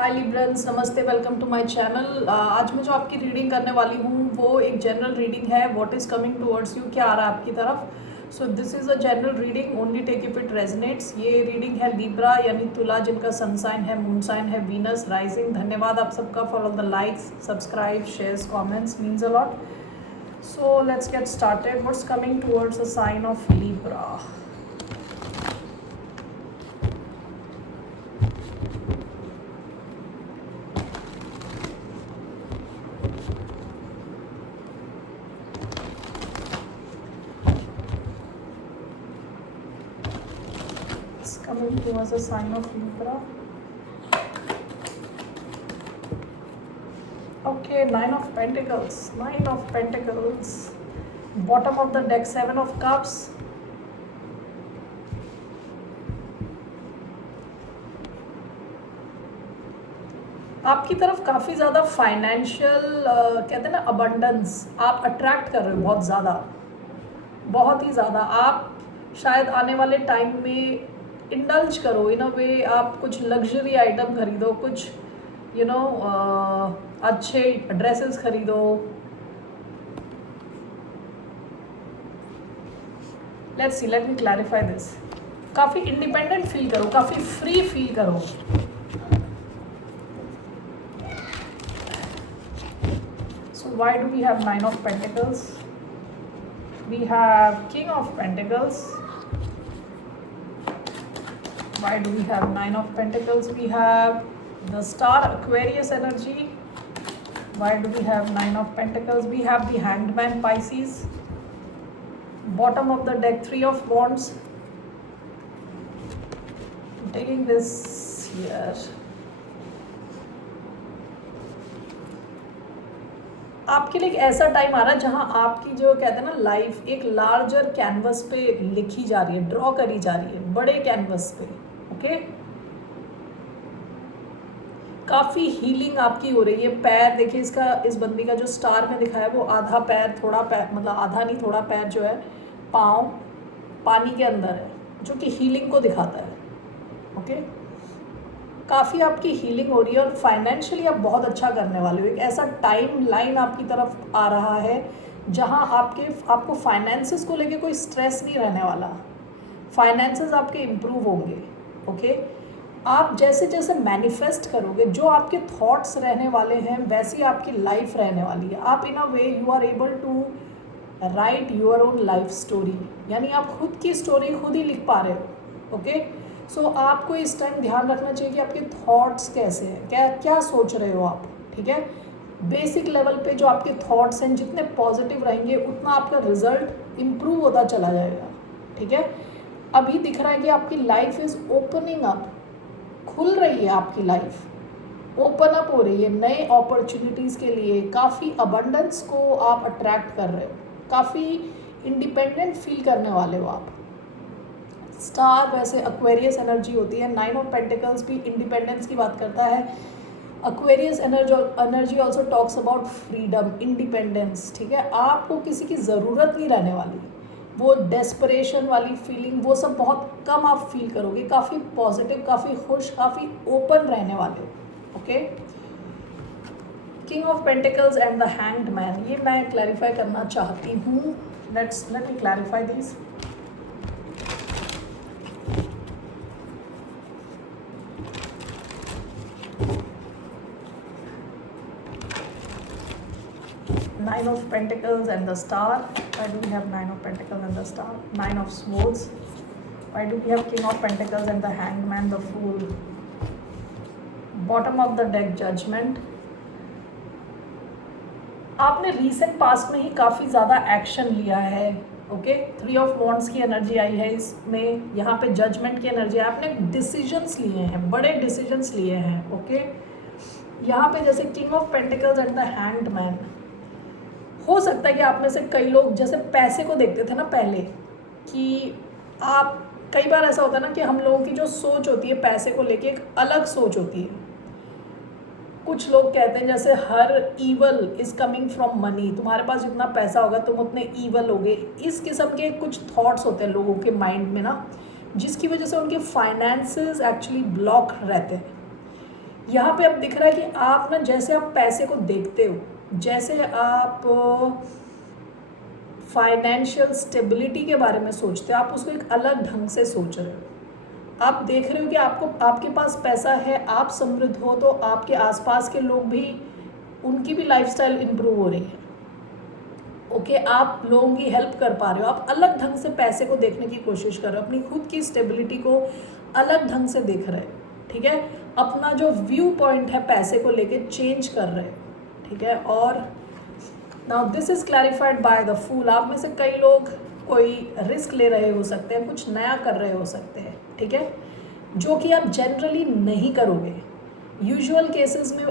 हाय Librans, नमस्ते, welcome to my channel. आज मैं जो आपकी रीडिंग करने वाली हूँ वो एक जनरल रीडिंग है। What is coming towards you, क्या आ रहा है आपकी तरफ। So this is a general reading, only take if it resonates. ये रीडिंग है लिब्रा यानी तुला, जिनका सन साइन है, मून साइन है वीनस, राइजिंग। धन्यवाद आप सबका for all the likes, subscribe, shares, comments, means a lot. So let's get started. What's coming towards a sign of Libra. Coming towards a sign of Libra. Okay, Nine of Pentacles. Nine of Pentacles. Bottom of the deck, Seven of Cups. आपकी तरफ काफ़ी ज़्यादा financial कहते हैं ना abundance आप attract कर रहे हो, बहुत ज़्यादा, बहुत ही ज़्यादा। आप शायद आने वाले टाइम में इंडल्ज करो इन अ वे, आप कुछ लग्जरी आइटम खरीदो, कुछ अच्छे ड्रेसेस खरीदो। Let's see, let me clarify this. काफ़ी इंडिपेंडेंट फील करो, काफ़ी फ्री फील करो। So why do we have Nine of Pentacles? We have King of Pentacles. Why do we have Nine of Pentacles? We have the Star, Aquarius energy. Why do we have Nine of Pentacles? We have the Hanged Man, Pisces. Bottom of the deck, Three of Wands. I'm taking this here. आपके लिए एक ऐसा time आ रहा है जहां आपकी जो कहते हैं ना लाइफ एक लार्जर कैनवस पे लिखी जा रही है, ड्रॉ करी जा रही है, बड़े कैनवस पे। ओके, काफ़ी हीलिंग आपकी हो रही है। पैर देखिए, इसका इस बंदी का जो स्टार में दिखा है वो आधा पैर, थोड़ा पैर, मतलब आधा नहीं, थोड़ा पैर जो है, पाँव पानी के अंदर है, जो कि हीलिंग को दिखाता है। ओके, काफ़ी आपकी हीलिंग हो रही है और फाइनेंशियली आप बहुत अच्छा करने वाले हो। एक ऐसा टाइम लाइन आपकी तरफ आ रहा है जहां आपको फाइनेंसेस को लेके कोई स्ट्रेस नहीं रहने वाला। फाइनेंसेस आपके इम्प्रूव होंगे। ओके, आप जैसे जैसे मैनिफेस्ट करोगे, जो आपके थॉट्स रहने वाले हैं वैसी आपकी लाइफ रहने वाली है। आप in a way you are able to write your own life story, यानी आप खुद की स्टोरी खुद ही लिख पा रहे हो। ओके, सो आपको इस टाइम ध्यान रखना चाहिए कि आपके थॉट्स कैसे हैं, क्या सोच रहे हो आप। ठीक है, बेसिक लेवल पे जो आपके थॉट्स हैं जितने पॉजिटिव रहेंगे उतना आपका रिजल्ट इम्प्रूव होता चला जाएगा। ठीक है, अभी दिख रहा है कि आपकी लाइफ इज़ ओपनिंग अप, खुल रही है आपकी लाइफ, ओपन अप हो रही है नए अपॉर्चुनिटीज़ के लिए। काफ़ी अबंडेंस को आप अट्रैक्ट कर रहे हो, काफ़ी इंडिपेंडेंट फील करने वाले हो आप। स्टार वैसे एक्वेरियस एनर्जी होती है। नाइन ऑफ पेंटिकल्स भी इंडिपेंडेंस की बात करता है। Aquarius energy also talks about freedom, independence. ठीक है, आपको किसी की ज़रूरत नहीं रहने वाली, वो डेस्परेशन वाली फीलिंग वो सब बहुत कम आप फील करोगे। काफ़ी पॉजिटिव, काफ़ी खुश, काफ़ी ओपन रहने वाले हो। Okay, king of pentacles and the hanged man, ये मैं क्लैरिफाई करना चाहती हूँ। Let me clarify this. Nine of Pentacles and the Star. Why do we have Nine of Pentacles and the Star? Nine of Swords. Why do we have King of Pentacles and the Hanged Man, the Fool? Bottom of the deck, Judgment. आपने recent past में ही काफ़ी ज़्यादा action लिया है। Okay, three of wands की energy आई है इसमें, यहाँ पे जजमेंट की एनर्जी है। आपने डिसीजंस लिए हैं, बड़े डिसीजंस लिए हैं। ओके, यहाँ पे जैसे king of pentacles and the hanged man, हो सकता है कि आप में से कई लोग जैसे पैसे को देखते थे ना पहले, कि आप, कई बार ऐसा होता है ना कि हम लोगों की जो सोच होती है पैसे को लेके एक अलग सोच होती है। कुछ लोग कहते हैं जैसे हर evil is coming from money, तुम्हारे पास जितना पैसा होगा तुम उतने ईवल होगे। इस किस्म के कुछ थॉट्स होते हैं लोगों के माइंड में ना, जिसकी वजह से उनके फाइनेंसेस एक्चुअली ब्लॉक रहते हैं। यहाँ पे अब दिख रहा है कि आप ना, जैसे आप पैसे को देखते हो, जैसे आप फाइनेंशियल स्टेबिलिटी के बारे में सोचते हो, आप उसको एक अलग ढंग से सोच रहे हो। आप देख रहे हो कि आपके पास पैसा है, आप समृद्ध हो, तो आपके आसपास के लोग भी, उनकी भी लाइफस्टाइल इम्प्रूव हो रही है। ओके, आप लोगों की हेल्प कर पा रहे हो, आप अलग ढंग से पैसे को देखने की कोशिश कर रहे हो, अपनी खुद की स्टेबिलिटी को अलग ढंग से देख रहे हो, ठीक है। अपना जो व्यू पॉइंट है पैसे को लेके चेंज कर रहे हो, ठीक है। और now this is clarified by the fool. आप में से कई लोग कोई रिस्क ले रहे हो सकते हैं, कुछ नया कर रहे हो सकते हैं, ठीक है, जो कि आप जनरली नहीं करोगे। यूजुअल केसेस में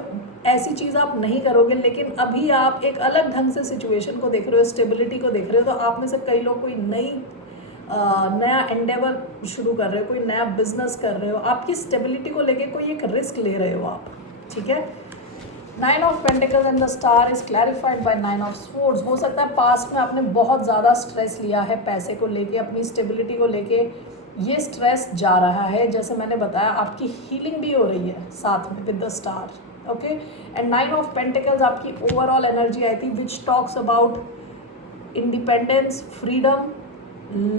ऐसी चीज़ आप नहीं करोगे, लेकिन अभी आप एक अलग ढंग से सिचुएशन को देख रहे हो, स्टेबिलिटी को देख रहे हो। तो आप में से कई लोग कोई नया एंडेवर शुरू कर रहे हो, कोई नया बिजनेस कर रहे हो, आपकी स्टेबिलिटी को लेके कोई एक रिस्क ले रहे हो आप, ठीक है। 9 of pentacles and the star is clarified by 9 of swords. हो सकता है पास्ट में आपने बहुत ज़्यादा स्ट्रेस लिया है पैसे को लेके, अपनी स्टेबिलिटी को लेके, ये स्ट्रेस जा रहा है। जैसे मैंने बताया, आपकी हीलिंग भी हो रही है साथ में with the star, okay. And 9 of pentacles आपकी ओवरऑल एनर्जी आई थी, which talks about independence, freedom,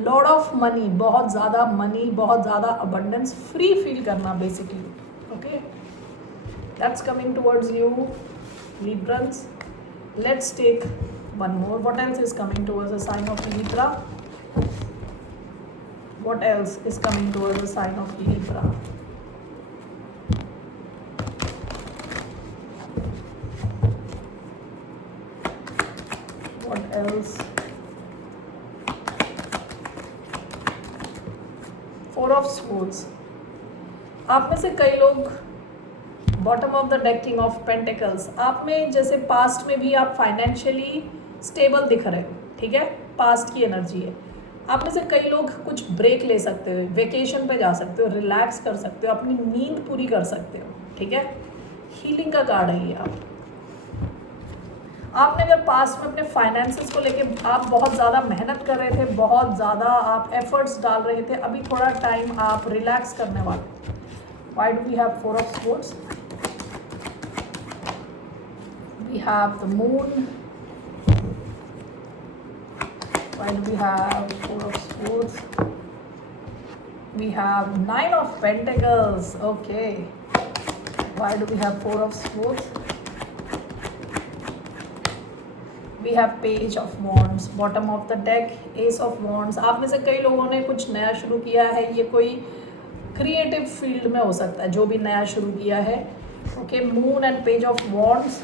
lot of money, बहुत ज़्यादा मनी, बहुत ज़्यादा अबंडेंस, फ्री फील करना basically, okay. That's coming towards you Librans. Let's take one more. What else is coming towards the sign of Libra? What else is coming towards the sign of Libra? What else? Four of Swords. आप में से कई लोग bottom of the deck, king of pentacles, आप में जैसे past में भी आप फाइनेंशियली स्टेबल दिख रहे हो, ठीक है, पास्ट की एनर्जी है। आप में से कई लोग कुछ ब्रेक ले सकते हो, वेकेशन पे जा सकते हो, रिलैक्स कर सकते हो, अपनी नींद पूरी कर सकते हो, ठीक है। हीलिंग का कार्ड है ये। आपने अगर पास्ट में अपने फाइनेंसेस को लेके आप बहुत ज़्यादा मेहनत कर रहे थे, बहुत ज़्यादा आप एफर्ट्स डाल रहे थे, अभी थोड़ा टाइम आप रिलैक्स करने वाले। Why do we have Four of Swords? We have the Moon. Why do we have Four of Swords? We have Nine of Pentacles. Okay. Why do we have Four of Swords? We have Page of Wands. Bottom of the deck, Ace of Wands. आप में से कई लोगों ने कुछ नया शुरू किया है, ये कोई क्रिएटिव फील्ड में हो सकता है जो भी नया शुरू किया है, okay. Moon and page of wands.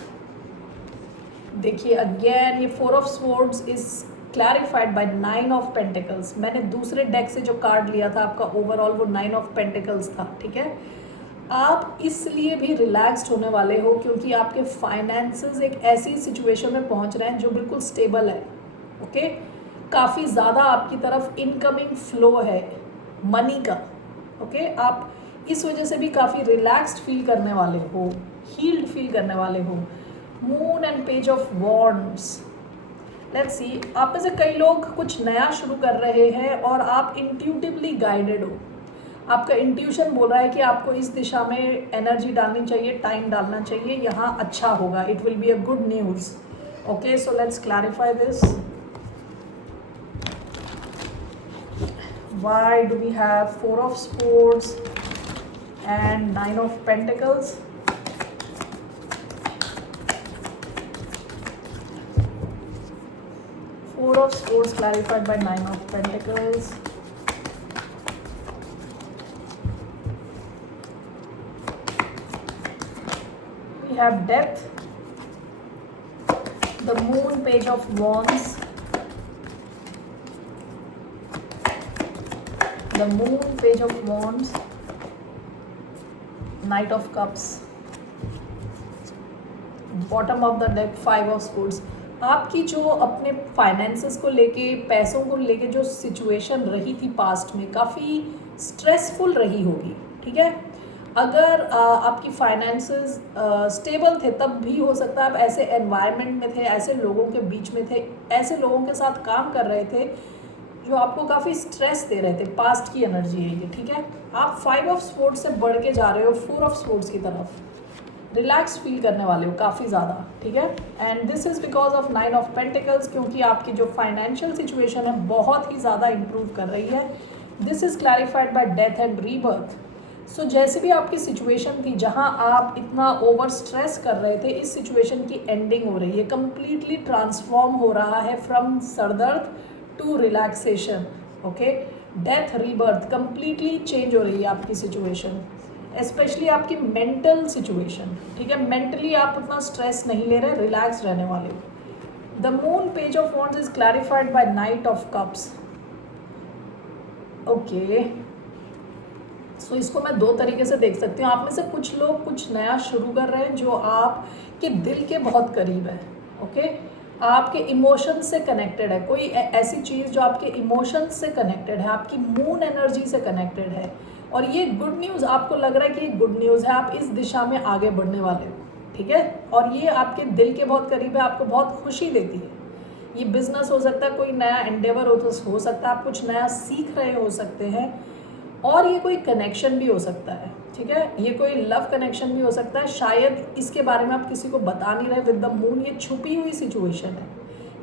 देखिए अगेन ये four of swords is clarified by 9 of pentacles. मैंने दूसरे डेक से जो कार्ड लिया था आपका ओवरऑल वो 9 ऑफ पेंटिकल्स था, ठीक है। आप इसलिए भी रिलैक्स्ड होने वाले हो क्योंकि आपके फाइनेंसेस एक ऐसी सिचुएशन में पहुंच रहे हैं जो बिल्कुल स्टेबल है, ओके। काफ़ी ज़्यादा आपकी तरफ इनकमिंग फ्लो है मनी का, ओके। आप इस वजह से भी काफ़ी रिलैक्स्ड फील करने वाले हो, हील्ड फील करने वाले हो। Moon and page of wands. Let's see, आप में से कई लोग कुछ नया शुरू कर रहे हैं और आप इंट्यूटिवली गाइडेड हो। आपका इंट्यूशन बोल रहा है कि आपको इस दिशा में एनर्जी डालनी चाहिए, टाइम डालना चाहिए, यहाँ अच्छा होगा, it will be a good news, okay. So let's clarify this. Why do we have Four of Swords and 9 of Pentacles? Four of Swords clarified by 9 of Pentacles. We have Death, the Moon, Page of Wands, the Moon, Page of Wands, Knight of Cups, bottom of the deck, Five of Swords. आपकी जो अपने finances को लेके, पैसों को लेके जो situation रही थी पास्ट में, काफ़ी स्ट्रेसफुल रही होगी, ठीक है। अगर आपकी फाइनेंसेस स्टेबल थे तब भी हो सकता है आप ऐसे एनवायरनमेंट में थे, ऐसे लोगों के बीच में थे, ऐसे लोगों के साथ काम कर रहे थे जो आपको काफ़ी स्ट्रेस दे रहे थे। पास्ट की एनर्जी है ये, ठीक है। आप 5 ऑफ स्वॉर्ड्स से बढ़ के जा रहे हो 4 ऑफ स्वॉर्ड्स की तरफ, रिलैक्स फील करने वाले हो काफ़ी ज़्यादा, ठीक है। And this is because of 9 of pentacles, क्योंकि आपकी जो फाइनेंशियल सिचुएशन है बहुत ही ज़्यादा इंप्रूव कर रही है। This is clarified by death and rebirth. So जैसे भी आपकी सिचुएशन थी जहाँ आप इतना ओवर स्ट्रेस कर रहे थे, इस सिचुएशन की एंडिंग हो रही है, कम्प्लीटली ट्रांसफॉर्म हो रहा है फ्रॉम सरदर्द to relaxation, okay. Death rebirth completely change हो रही है आपकी सिचुएशन, स्पेशली आपकी मेंटल सिचुएशन, ठीक है। मेंटली आप उतना स्ट्रेस नहीं ले रहे, रिलैक्स रहने वाले हो। The moon page of wands is clarified by knight of cups, okay. So इसको मैं दो तरीके से देख सकती हूँ। आप में से कुछ लोग कुछ नया शुरू कर रहे हैं जो आपके दिल के बहुत करीब है, ओके। आपके इमोशंस से कनेक्टेड है, कोई ऐसी चीज़ जो आपके इमोशंस से कनेक्टेड है, आपकी मून एनर्जी से कनेक्टेड है, और ये गुड न्यूज़ आपको लग रहा है कि ये गुड न्यूज़ है, आप इस दिशा में आगे बढ़ने वाले हो, ठीक है। और ये आपके दिल के बहुत करीब है, आपको बहुत खुशी देती है। ये बिजनेस हो सकता है, कोई नया एंडेवर हो सकता है, आप कुछ नया सीख रहे हो सकते हैं, और ये कोई कनेक्शन भी हो सकता है, ठीक है। ये कोई लव कनेक्शन भी हो सकता है, शायद इसके बारे में आप किसी को बता नहीं रहे। विद द मून ये छुपी हुई सिचुएशन है,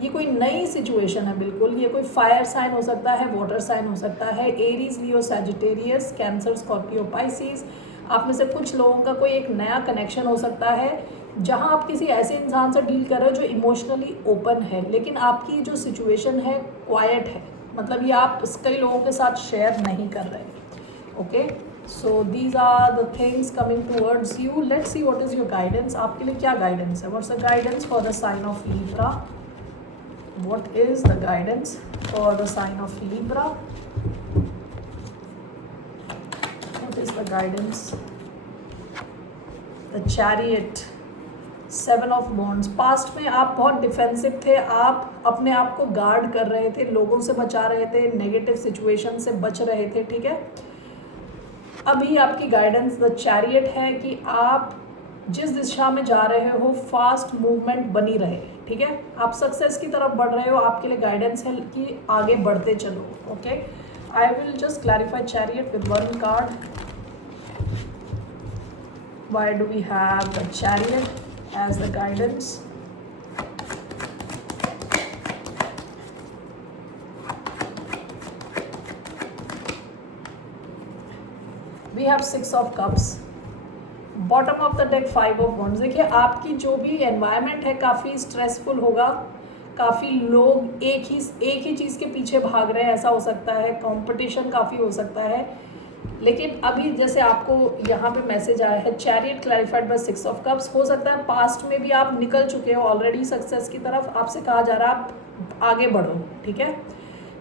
ये कोई नई सिचुएशन है बिल्कुल। ये कोई फायर साइन हो सकता है, वाटर साइन हो सकता है, एरीज, लियो, सैजिटेरियस, कैंसर, स्कॉर्पियो, पाइसिस। आप में से कुछ लोगों का कोई एक नया कनेक्शन हो सकता है जहां आप किसी ऐसे इंसान से डील कर रहे हो जो इमोशनली ओपन है, लेकिन आपकी जो सिचुएशन है क्वाइट है, मतलब ये आप कई लोगों के साथ शेयर नहीं कर रहे, okay. So these are the things coming towards you. Let's see what is your guidance. आपके लिए क्या गाइडेंस है? What's the guidance for the sign of Libra? What is the guidance for the sign of Libra? What is the guidance? The Chariot, 7 of Wands. Past में आप बहुत defensive थे, आप अपने आप को गार्ड कर रहे थे, लोगों से बचा रहे थे, नेगेटिव सिचुएशन से बच रहे थे, ठीक है। अभी आपकी गाइडेंस द चैरियट है कि आप जिस दिशा में जा रहे हो फास्ट मूवमेंट बनी रहे, ठीक है। आप सक्सेस की तरफ बढ़ रहे हो, आपके लिए गाइडेंस है कि आगे बढ़ते चलो, okay. I will just clarify chariot with one card. Why do we have the chariot as the guidance? We have 6 of cups, bottom of the deck 5 of wands. देखिए आपकी जो भी एनवायरनमेंट है काफ़ी स्ट्रेसफुल होगा, काफ़ी लोग एक ही चीज़ के पीछे भाग रहे हैं, ऐसा हो सकता है, कंपटीशन काफ़ी हो सकता है। लेकिन अभी जैसे आपको यहाँ पे मैसेज आया है chariot clarified by 6 of cups, हो सकता है पास्ट में भी आप निकल चुके हो ऑलरेडी सक्सेस की तरफ, आपसे कहा जा रहा है आप आगे बढ़ो, ठीक है।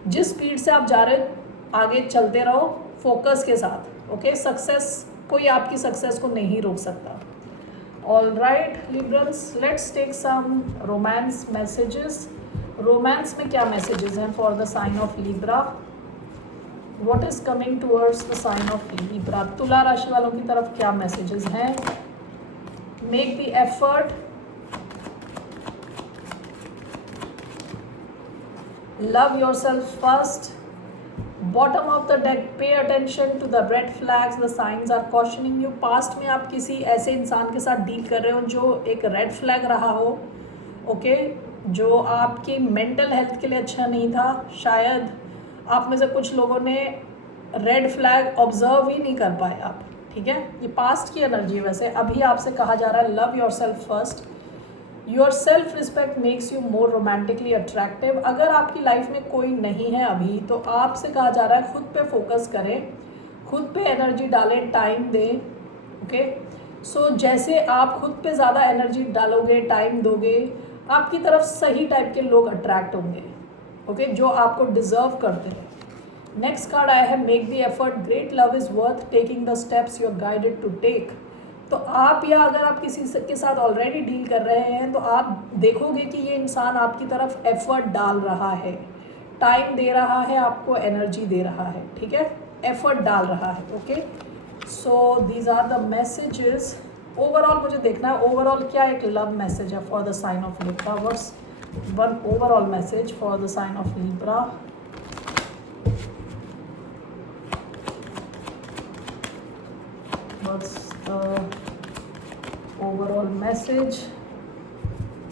जिस स्पीड से आप जा रहे हो आगे चलते रहो फोकस के साथ, ओके। सक्सेस, कोई आपकी सक्सेस को नहीं रोक सकता। All right Librans, let's take some romance messages. Romance में क्या मैसेजेस हैं for the sign of Libra? What is coming towards the sign of Libra? तुला राशि वालों की तरफ क्या मैसेजेस हैं? Make the effort, love yourself first. Bottom of the deck, pay attention to the red flags, the science are cautioning you. Past में आप किसी ऐसे इंसान के साथ डील कर रहे हो जो एक रेड फ्लैग रहा हो, ओके, जो आपकी मेंटल हेल्थ के लिए अच्छा नहीं था। शायद आप में से कुछ लोगों ने रेड फ्लैग ऑब्जर्व ही नहीं कर पाए आप, ठीक है। ये पास्ट की एनर्जी है। वैसे अभी आपसे कहा जा रहा है love your self first, your self respect makes you more romantically attractive. अगर आपकी लाइफ में कोई नहीं है अभी तो आपसे कहा जा रहा है खुद पे फोकस करें, खुद पे एनर्जी डालें, टाइम दें, ओके। सो जैसे आप खुद पे ज़्यादा एनर्जी डालोगे, टाइम दोगे, आपकी तरफ सही टाइप के लोग अट्रैक्ट होंगे, ओके, जो आपको डिजर्व करते हैं। नेक्स्ट कार्ड आया है make the effort, great love is worth taking the steps you are guided to take. तो आप, या अगर आप किसी के साथ ऑलरेडी डील कर रहे हैं तो आप देखोगे कि ये इंसान आपकी तरफ एफर्ट डाल रहा है, टाइम दे रहा है, आपको एनर्जी दे रहा है, ठीक है, एफर्ट डाल रहा है, okay. So these are the messages. Overall मुझे देखना है ओवरऑल क्या एक लव मैसेज है for the sign of Libra. What's one overall message for the sign of Libra? What's the overall message,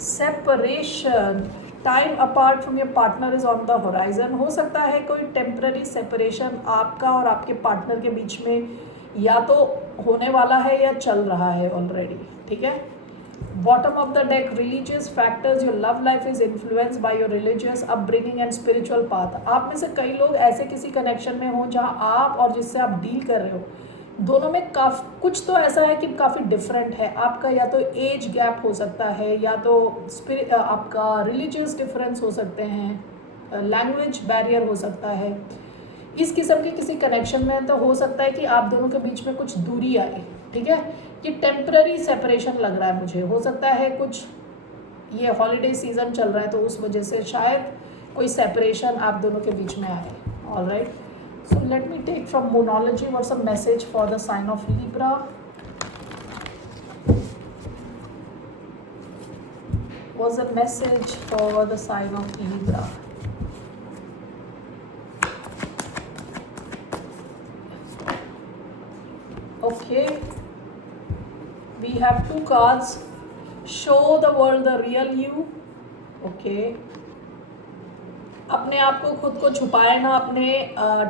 separation, time apart from your partner is on the horizon. हो सकता है कोई temporary separation आपका और आपके partner के बीच में या तो होने वाला है या चल रहा है ऑलरेडी, ठीक है। Bottom of the deck, religious factors, your love life is influenced by your religious upbringing and spiritual path. आप में से कई लोग ऐसे किसी कनेक्शन में हों जहां आप और जिससे आप डील कर रहे हो दोनों में कुछ तो ऐसा है कि काफ़ी डिफरेंट है। आपका या तो एज गैप हो सकता है, या तो आपका रिलीजियस डिफरेंस हो सकते हैं, लैंग्वेज बैरियर हो सकता है। इस किस्म के किसी कनेक्शन में तो हो सकता है कि आप दोनों के बीच में कुछ दूरी आए, ठीक है। ये टेम्पररी सेपरेशन लग रहा है मुझे। हो सकता है कुछ ये हॉलीडे सीजन चल रहा है तो उस वजह से शायद कोई सेपरेशन आप दोनों के बीच में आए। Alright, so let me take from Moonology what's a message for the sign of Libra. What's a message for the sign of Libra? Okay, we have two cards. Show the world the real you. Okay, अपने आप को खुद को छुपाए ना, अपने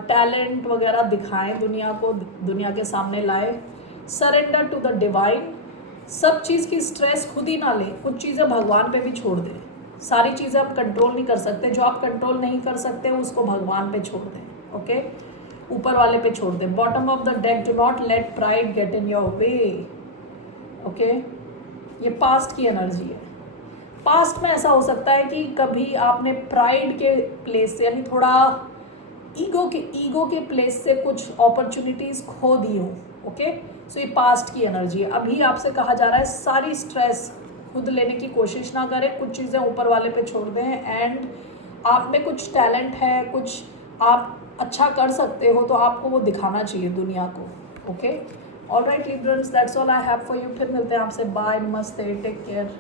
talent वगैरह दिखाएं दुनिया को, दुनिया के सामने लाए। सरेंडर टू द डिवाइन, सब चीज़ की स्ट्रेस खुद ही ना लें, कुछ चीज़ें भगवान पे भी छोड़ दें। सारी चीज़ें आप कंट्रोल नहीं कर सकते, जो आप कंट्रोल नहीं कर सकते उसको भगवान पे छोड़ दें। ओके, ऊपर वाले पे छोड़ दें। Bottom of the deck, do not let pride get in your way. Okay, ये पास्ट की एनर्जी है। पास्ट में ऐसा हो सकता है कि कभी आपने प्राइड के प्लेस से, यानी थोड़ा ईगो के प्लेस से कुछ अपॉर्चुनिटीज़ खो दी हो। ओके, सो ये पास्ट की एनर्जी है। अभी आपसे कहा जा रहा है सारी स्ट्रेस खुद लेने की कोशिश ना करें, कुछ चीज़ें ऊपर वाले पे छोड़ दें। एंड आप में कुछ टैलेंट है, कुछ आप अच्छा कर सकते हो, तो आपको वो दिखाना चाहिए दुनिया को। Okay, all right Librans, that's all I have for you. फिर मिलते हैं आपसे। बाय, नमस्ते, टेक केयर।